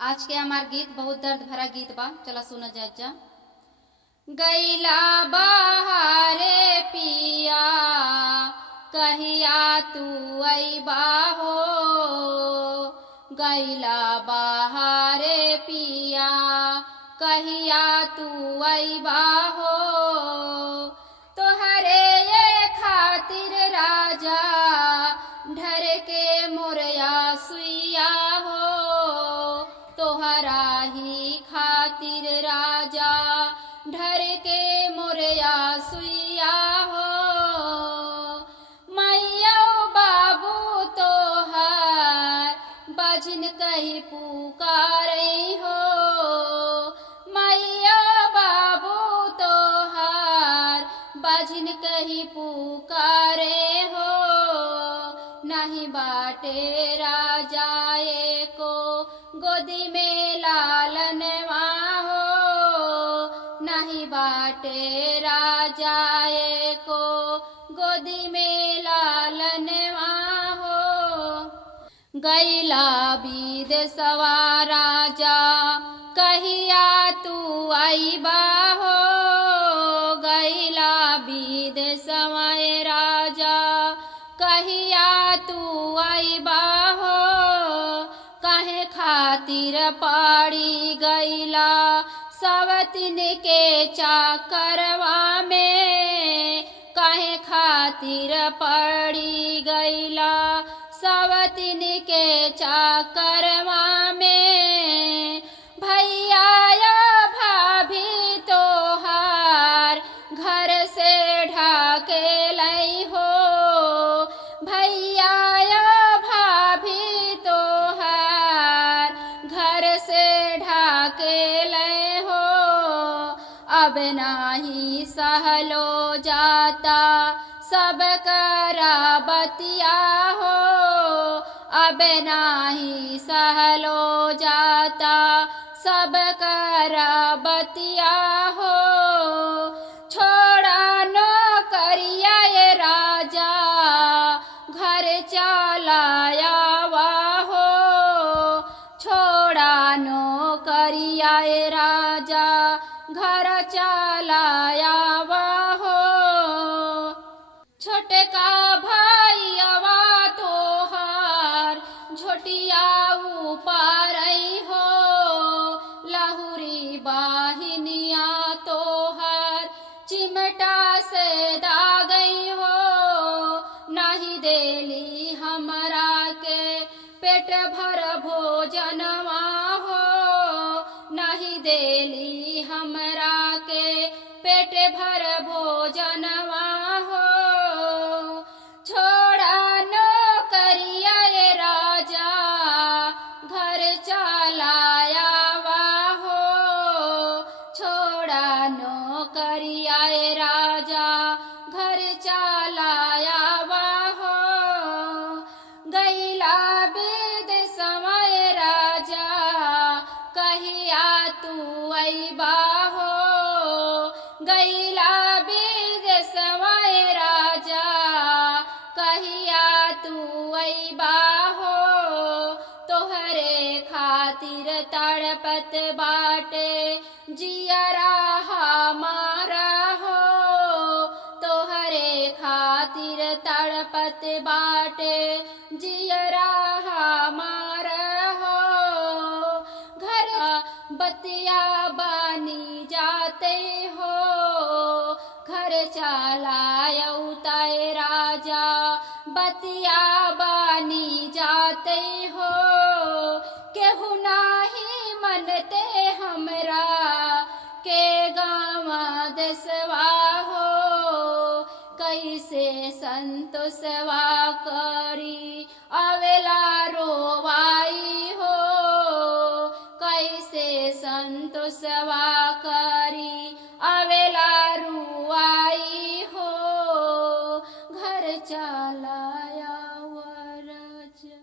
आज के हमार गीत बहुत दर्द भरा गीत बा। चला सुना जा। गैला बहारे पिया कहिया तू अइबा हो। गैला बहारे पिया कहिया तू अइबा हो। तोहरे ये खातिर राजा ढर के मोरया सुइया हो। तोहरा ही खातिर राजा ढर के मोरया सुइया हो। मैया बाबू तोहार बाजिन कही पुकारई हो। मैया बाबू तोहार बाजिन कही पुकारे हो। नहीं बाटे राजा को गोदी में लालनवा हो। नहीं बाटे राजा को गोदी में लालनवा हो। गैला बीद सवा राजा कहिया तू अइबा हो। गैला बीद सवाए राजा कहिया तू अइबा हो। काहे खातिर पाड़ी गैला सवतिन के चाकरवा में। काहे खातिर पड़ी गैला सवतिन के चाकरवा में। भैया या भाभी तोहार घर से ढाके लई हो। भैया या भाभी तोहार घर से ढाके लई हो। अब नाही सहलो जाता सब करा बतिया हो। अब नाही सहलो जाता सब करा बतिया हो। छोड़ा नौकरिया ये राजा घर चलाया हो। छोड़ा नौकरिया ये राजा घर चलाया हो। छोटका भैयावा तोहार झोटिया ऊपर हो। लहुरी बाहिनिया तोहार चिमटा से दागई हो। नहीं देली हमरा के पेट भर भोजनवा हो। नहीं देली हमरा के पेट भर भोजनवा हो। छोड़ा नौकरिया ये राजा घर चलाया हो। छोड़ा नौकरिया ये राजा घर चलाया हो। गैला बेद समय राजा कहिया तू अइबा हो। गैला बेद समय राजा कहिया तू अइबा हो। तोहरे खातिर तड़पत बाटे जियरा हमारा हो। तोहरे खातिर तड़पत बाटे जियरा हमारा हो। घर बतिया बानी जाते हो। घर चलाया उताए राजा बतिया बानी जाते हो। केहू नाही मनते हमरा के गावा दसवा हो। कैसे संतोषवा करी आवेला रोवाई हो। कैसे संतोषवा करी